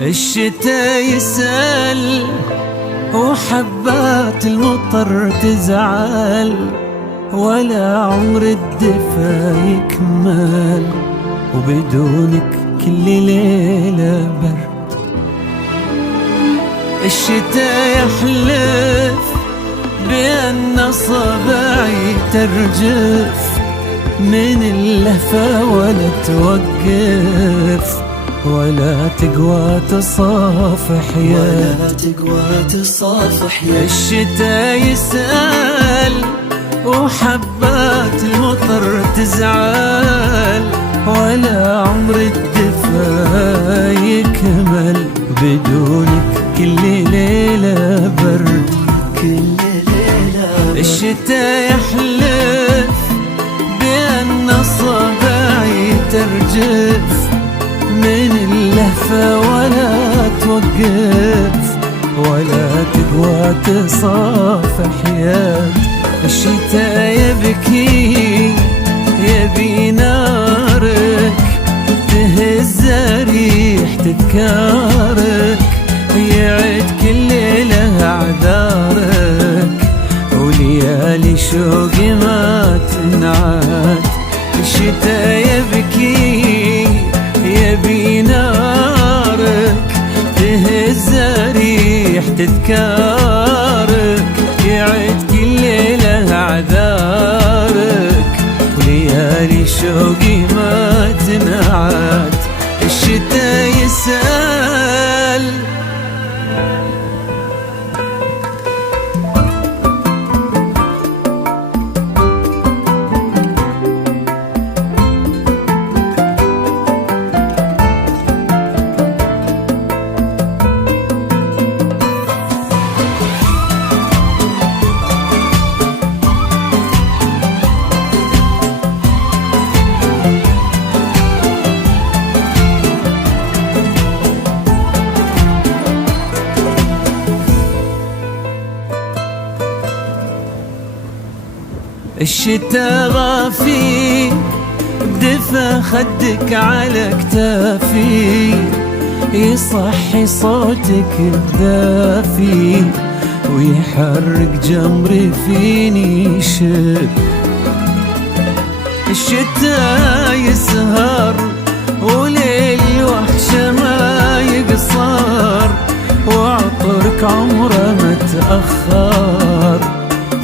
الشتا يسأل وحبات المطر تزعل، ولا عمر الدفا يكمل وبدونك كل ليلة برد. الشتا يحلف بأن صباعي ترجف من اللهفة ولا توقف، ولا تقوى تصافح يا الشتا يسأل وحبات المطر تزعل، ولا عمر الدفا يكمل بدونك كل ليلة برد. الشتا يحلف بأن صباعي ترجف من اللهفة ولا توقف، ولا تقوى تصافح يد. الشتا يبكي يبي نارك تهز ريح تذكارك، يعد كل ليلة أعذارك وليالي شوقي ما تنعاد. الشتا يبكي يبي نارك تهز ريح تذكارك، يعد كل ليلة أعذارك وليالي شوقي ما تنعاد. الشتا يسأل الشتا غافي بدفا خدك على كتافي، يصحي صوتك الدافي ويحرك جمري فيني شب. الشتا يسهر وليل وحشة ما يقصر، وعطرك عمره ما تأخر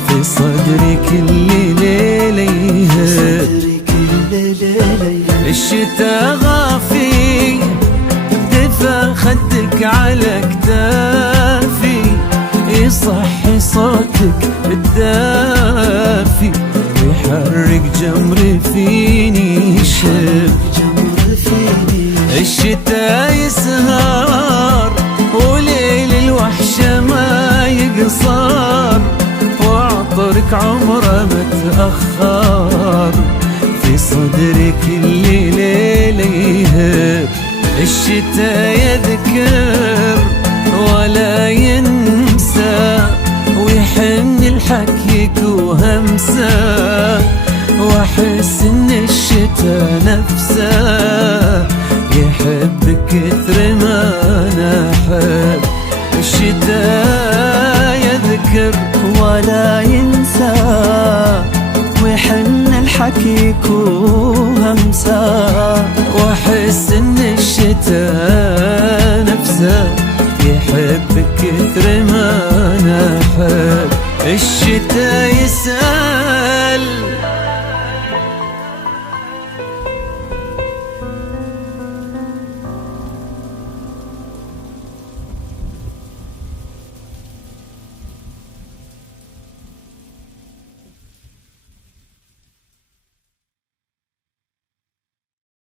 في صدري كل ليلة يهب. الشتا غافي بدفا خدك على كتافي، يصحي صوتك الدافي ويحرك جمري فيني شب. الشتا يسهر وليل الوحشة ما يقصر، وعطرك عمره ما تأخر في صدري كل ليلة يهب. الشتا يذكر ولا ينسى ويحن لحكيك وهمسة، واحس ان الشتا نفسه يحب كثر ما انا احب. الشتا يذكر ولا ينسى ويحن الحكيك وهمسة،